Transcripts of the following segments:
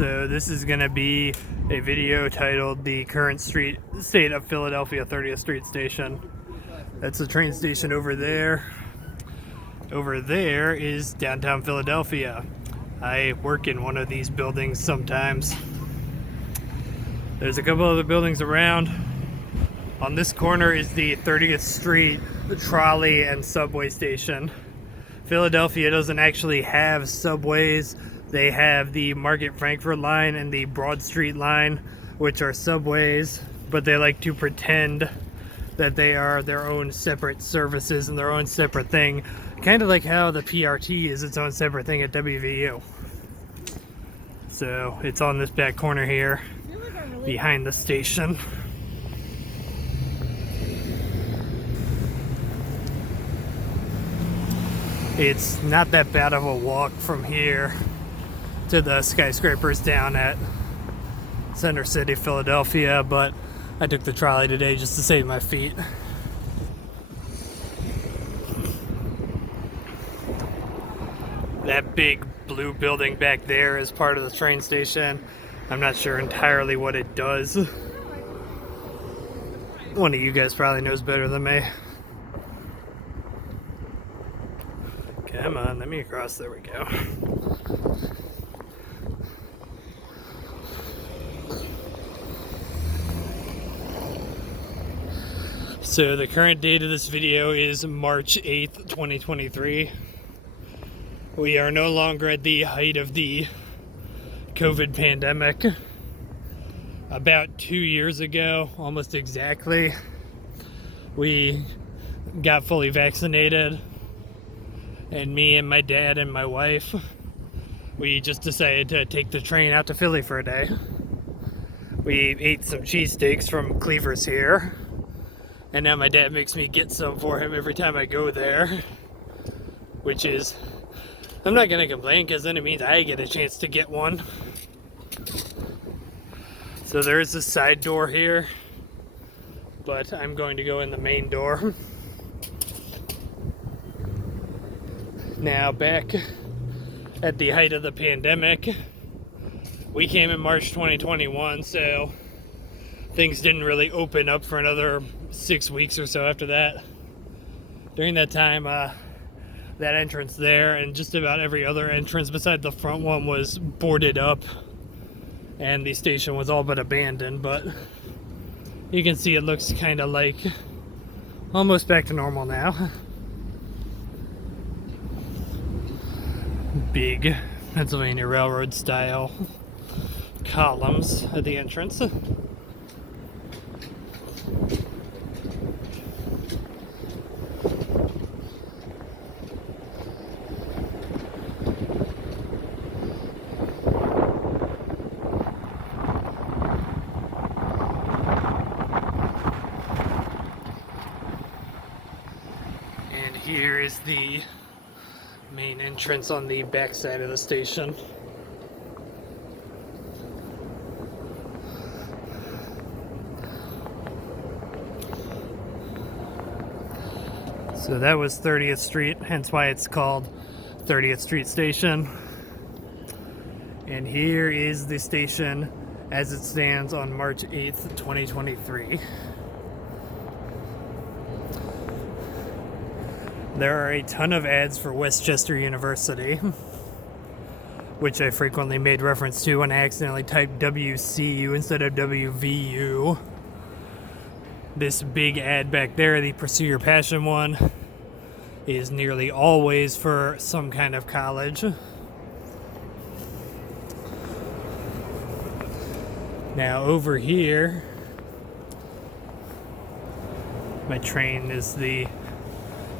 So this is going to be a video titled The Current State of Philadelphia 30th Street Station. That's the train station over there. Over there is downtown Philadelphia. I work in one of these buildings sometimes. There's a couple other buildings around. On this corner is the 30th Street trolley and subway station. Philadelphia doesn't actually have subways. They have the Market Frankford line and the Broad Street line, which are subways, but they like to pretend that they are their own separate services and their own separate thing. Kind of like how the PRT is its own separate thing at WVU. So it's on this back corner here, behind the station. It's not that bad of a walk from here to the skyscrapers down at Center City, Philadelphia, but I took the trolley today just to save my feet. That big blue building back there is part of the train station. I'm not sure entirely what it does. One of you guys probably knows better than me. Come on, let me cross. There we go. So the current date of this video is March 8th, 2023. We are no longer at the height of the COVID pandemic. About 2 years ago, almost exactly, we got fully vaccinated. And me and my dad and my wife, we just decided to take the train out to Philly for a day. We ate some cheesesteaks from Cleaver's here. And now my dad makes me get some for him every time I go there. Which is, I'm not going to complain because then it means I get a chance to get one. So there is a side door here. But I'm going to go in the main door. Now, back at the height of the pandemic, we came in March 2021, so things didn't really open up for another 6 weeks or so after that. During that time, that entrance there and just about every other entrance besides the front one was boarded up, and the station was all but abandoned, but you can see it looks kind of like almost back to normal now. Big Pennsylvania Railroad style columns at the entrance. And here is the main entrance on the back side of the station. So that was 30th Street, hence why it's called 30th Street Station. And here is the station as it stands on March 8th, 2023. There are a ton of ads for Westchester University, which I frequently made reference to when I accidentally typed WCU instead of WVU. This big ad back there, the Pursue Your Passion one, is nearly always for some kind of college. Now over here, my train is the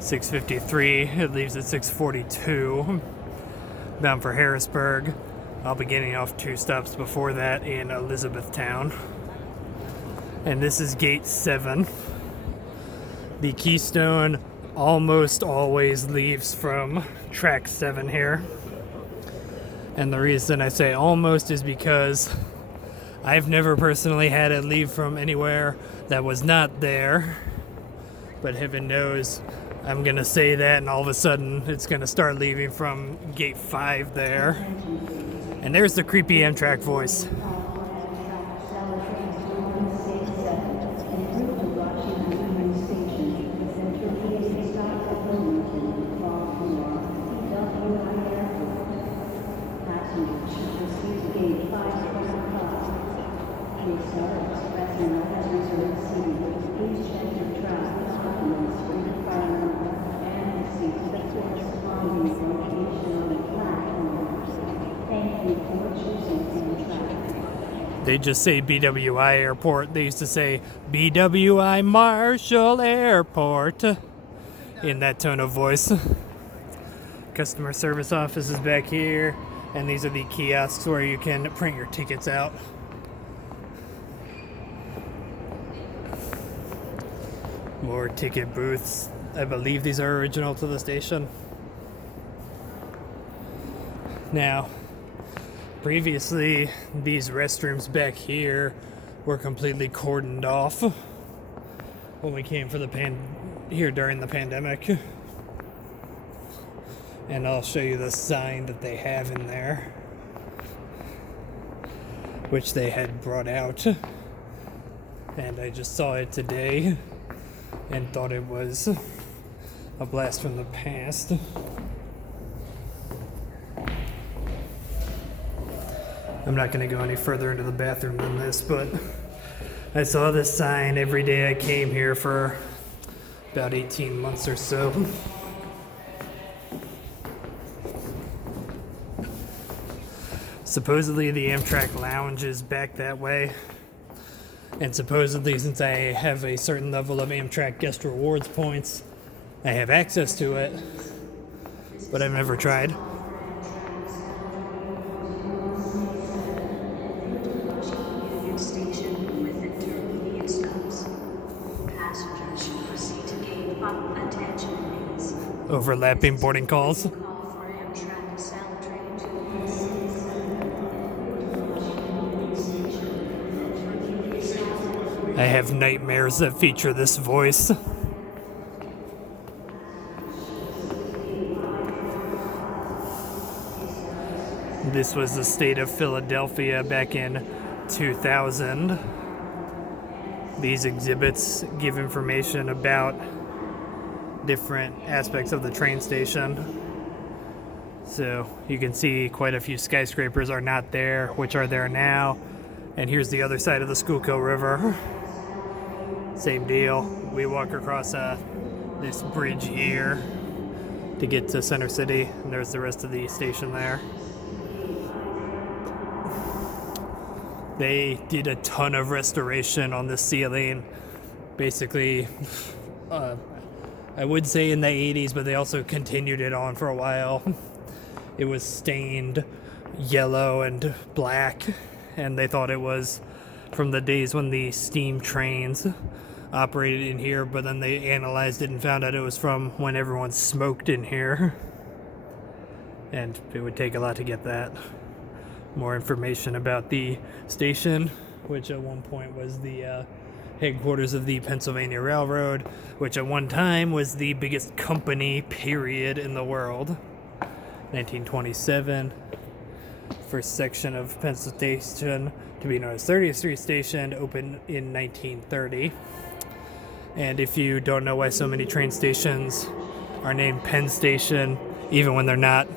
6:53. It leaves at 6:42. Bound for Harrisburg. I'll be getting off 2 stops before that in Elizabethtown. And this is Gate 7. The Keystone almost always leaves from Track 7 here. And the reason I say almost is because I've never personally had it leave from anywhere that was not there. But heaven knows I'm going to say that and all of a sudden it's going to start leaving from Gate 5 there. And there's the creepy Amtrak voice. They just say BWI Airport. They used to say BWI Marshall Airport in that tone of voice. Customer service office is back here, and these are the kiosks where you can print your tickets out. More ticket booths. I believe these are original to the station. Now, previously, these restrooms back here were completely cordoned off when we came for here during the pandemic. And I'll show you the sign that they have in there, which they had brought out. And I just saw it today and thought it was a blast from the past. I'm not going to go any further into the bathroom than this, but I saw this sign every day I came here for about 18 months or so. Supposedly the Amtrak lounge is back that way, and supposedly since I have a certain level of Amtrak guest rewards points, I have access to it, but I've never tried. Overlapping boarding calls. I have nightmares that feature this voice. This was the state of Philadelphia back in 2000. These exhibits give information about different aspects of the train station. So you can see quite a few skyscrapers are not there, which are there now. And here's the other side of the Schuylkill River. Same deal. We walk across this bridge here to get to Center City, and there's the rest of the station there. They did a ton of restoration on the ceiling, basically, I would say in the 80s, but they also continued it on for a while. It was stained yellow and black, and they thought it was from the days when the steam trains operated in here, but then they analyzed it and found out it was from when everyone smoked in here. And it would take a lot to get that. More information about the station, which at one point was the headquarters of the Pennsylvania Railroad, which at one time was the biggest company, period, in the world. 1927, first section of Penn Station to be known as 30th Street Station, opened in 1930. And if you don't know why so many train stations are named Penn Station, even when they're not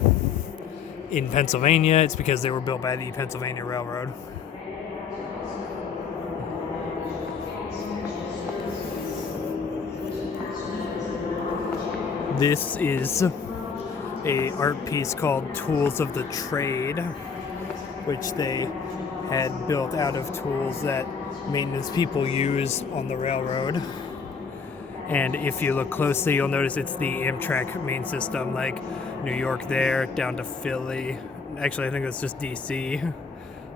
in Pennsylvania, it's because they were built by the Pennsylvania Railroad. This is a art piece called Tools of the Trade, which they had built out of tools that maintenance people use on the railroad. And if you look closely, you'll notice it's the Amtrak main system, like New York there, down to Philly. Actually, I think it's just DC,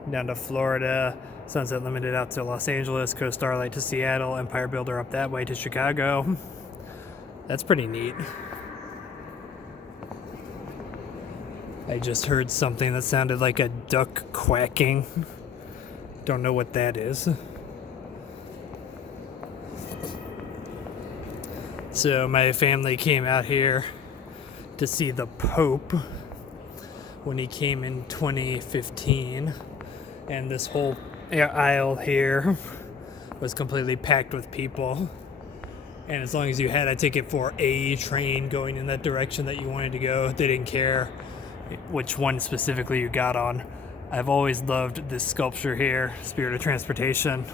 down to Florida, Sunset Limited out to Los Angeles, Coast Starlight to Seattle, Empire Builder up that way to Chicago. That's pretty neat. I just heard something that sounded like a duck quacking. Don't know what that is. So my family came out here to see the Pope when he came in 2015, and this whole aisle here was completely packed with people. And as long as you had a ticket for a train going in that direction that you wanted to go, they didn't care which one specifically you got on. I've always loved this sculpture here, Spirit of Transportation.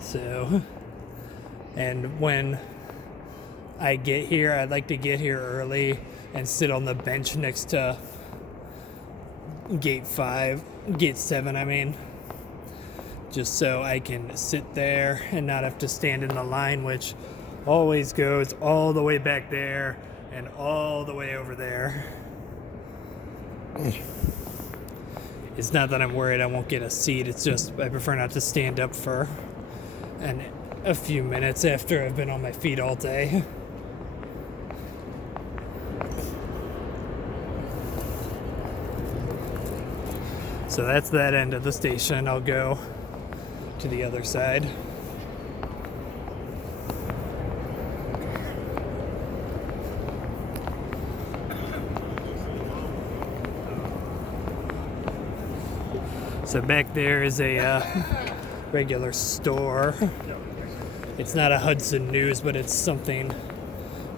So, and when I get here, I'd like to get here early and sit on the bench next to gate 7, I mean, just so I can sit there and not have to stand in the line, which always goes all the way back there and all the way over there. It's not that I'm worried I won't get a seat, it's just I prefer not to stand up for a few minutes after I've been on my feet all day. So that's that end of the station. I'll go to the other side. So back there is a regular store. It's not a Hudson News, but it's something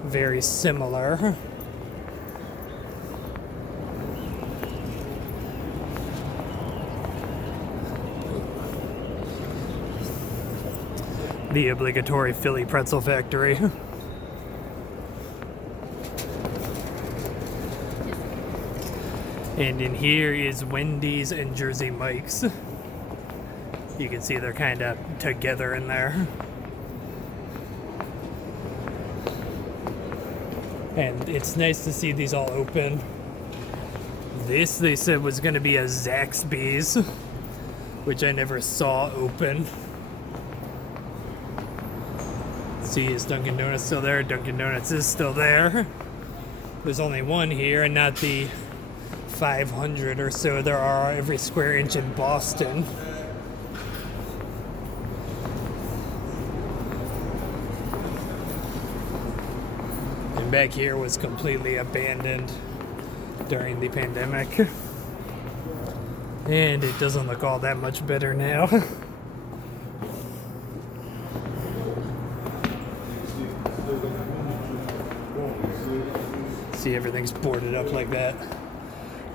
very similar. The obligatory Philly pretzel factory. And in here is Wendy's and Jersey Mike's. You can see they're kind of together in there. And it's nice to see these all open. This, they said, was going to be a Zaxby's, which I never saw open. See, is Dunkin' Donuts still there? Dunkin' Donuts is still there. There's only one here and not the 500 or so there are every square inch in Boston. And back here was completely abandoned during the pandemic. And it doesn't look all that much better now. See, everything's boarded up like that.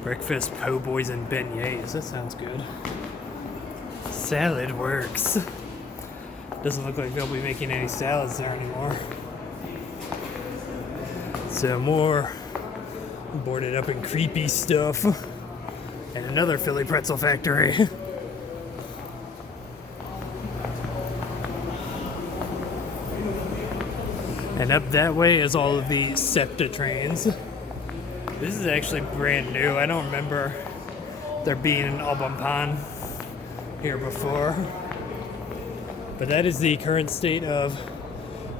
Breakfast, po' boys, and beignets. That sounds good. Salad works. Doesn't look like they'll be making any salads there anymore. So more boarded up and creepy stuff. And another Philly pretzel factory. And up that way is all of the SEPTA trains. This is actually brand new. I don't remember there being an Au Bon Pain here before. But that is the current state of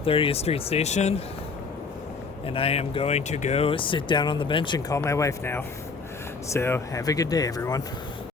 30th Street Station. And I am going to go sit down on the bench and call my wife now. So have a good day, everyone.